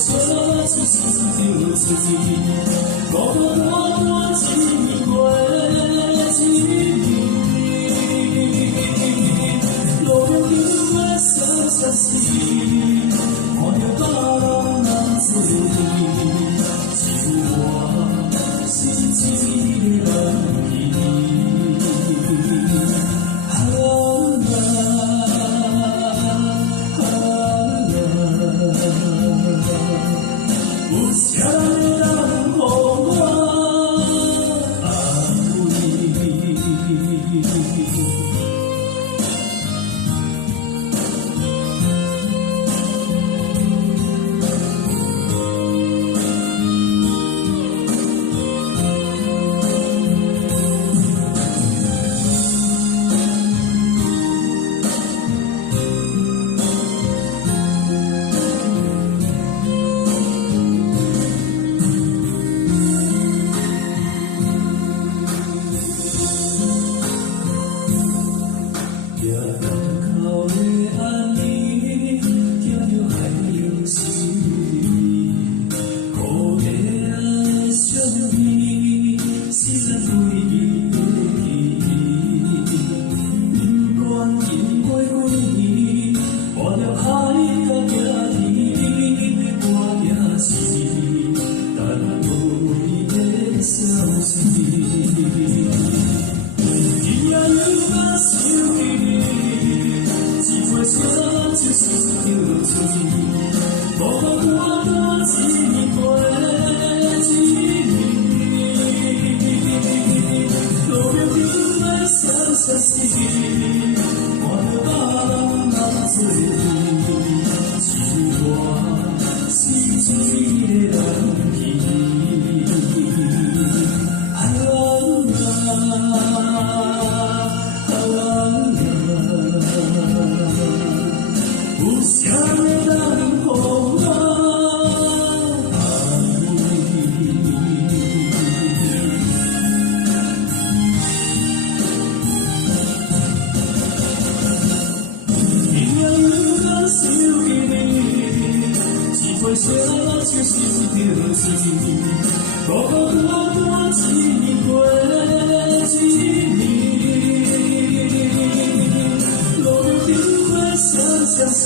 相出心着醉，孤孤单单一年过一年，路边景的相相思，看着别人人做阵，只有我心一个人去。有啥人能予我安慰？夜港口的暗暝，听着海浪声，孤单的相依，心内飞去。不管经过几年，看着海角行天，我也是等无畏的消息。今夜又把想起你。一杯烧酒心着醉，孤孤单单一年过一年，路边景的相相思，看着别人人做阵，只有我心一个人去。有啥人能予我安慰？今夜又敢想起你，一杯烧酒心着醉，孤孤单单一年过一年，路边灯火相相思。